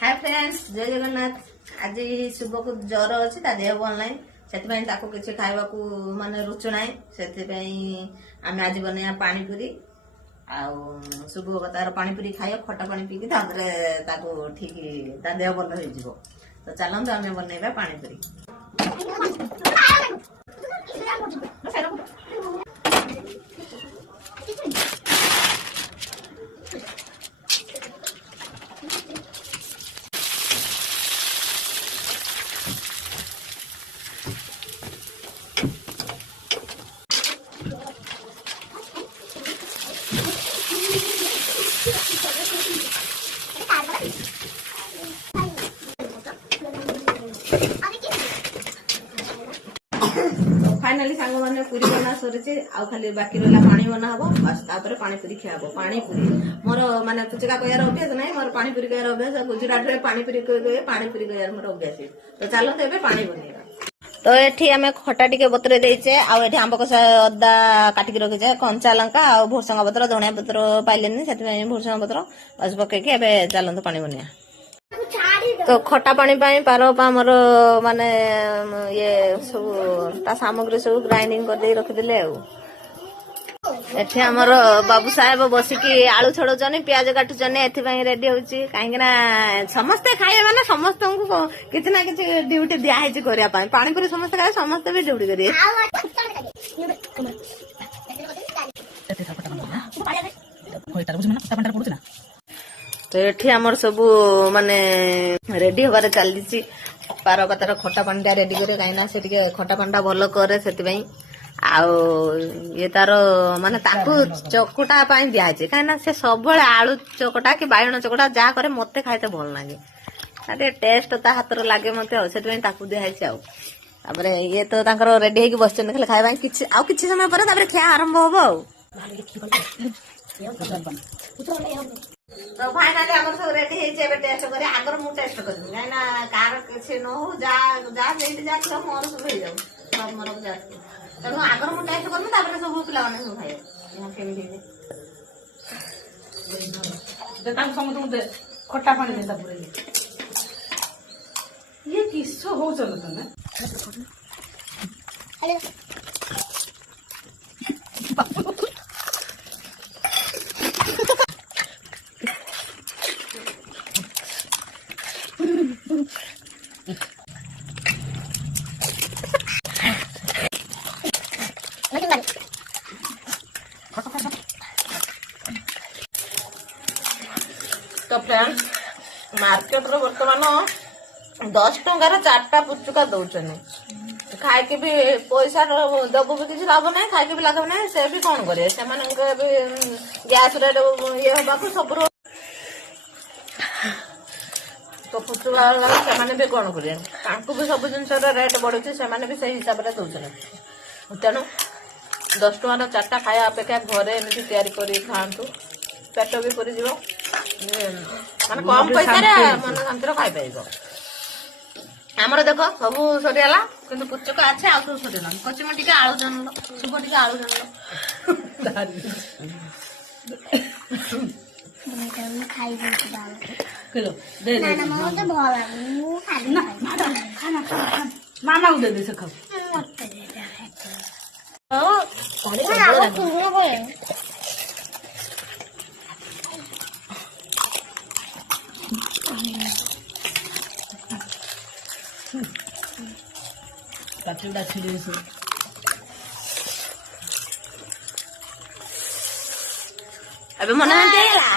Hi friends, जय जगन्नाथ। आज शुभ को ज्वर अच्छी देह भल ना से किसी खावा माने रुचु ना से आम आज बनैया पानीपुरी शुभ तार पानीपुरी खाई खटा पानी पीकी ठीक देह भल हो। तो चलते आम बनैबा पानीपुरी। फाइनाली सांग मैंने पूरी बना सरी खाली बाकी रहा पानी बना हम बस पानीपुरी खिया हम। पानीपुरी मोर माने पुचका कहर अभ्यास ना मोर पानीपुरी कहर अभ्यास गुजरात में पानीपुरी कहे पानीपुरी कहर मोर अभ्यास। तो चलते ए पानी बनैबा। तो ये आम खटा टिके बतरे देचे आंब कषा अदा काटिक रखीचे कंचा लंका आ भुरसंगा पत्र धनिया पत्र पाइले से भुरसंगा पत्र बस पकईकि चलते पानी बनैया। तो खटा पानी पारपा मोर माने ये सब सामग्री सब ग्राइंडिंग कर रखिदे। एठी हमर बाबू साहेब बसिकी आलू छड़ौचनी प्याज काटुचनी एथि रेडी होची कहीं समस्ते खाए माने समस्त को किछि ना किछि ड्यूटी दिया है करिया पानी पूरी समस्त खाए समस्त भी ड्यूटी करिए। तो एठी हमर सब माने रेडी होबार चलती पार पातार खटा पानी रेडी करे कहीं से खटा पानी भल करे से ये तार माने ताकू चकटा दिखाई कहीं से सब आलू चकटा कि बाइगण चकटा जहाँ करे मत खाइते भल लगे टेस्ट ता हाथ लगे मत से दिखाई ये तो रेडी होगी बस खाली खाଇବା किसी समय पर खिया आरंभ हम। तो फाइनाली हम सब रेडी है टेस्ट करे आगर मु टेस्ट कर कहीं कार किसी न हो जा मोर सब हो जाऊ मोर तेणु आगर मु टेस्ट करमु सब पिला सब खाइबे समझ खटा पानी दे ये किस हो चलो तो फ्रेंड्स मार्केट रो वर्तमान 10 टंकार 4टा पुचुका दौरान खाई के भी पैसा दबु भी किसी लाभ ना खाई भी लाभ ना से भी कौन करे से गैस रेट ये हवा सब तो पुचुका से भी कौन करे भी सब जिन रेट बढ़ुची से भी सही हिसाब से दौरान तेणु 10 टंकार 4टा खाया अपेक्षा घरे एमती तैयारी खातु पेट भी पूरी माने कम पैसा मन शांति खाई पार। आमर देख सब सरीगला कि पुचका अच्छे आउ सब सरीगला कचिम टे आलू जानल शुभ टे आलू मामा दे दे खाओ काटुड़ा छिड़ी से अबे मन हंते गेला।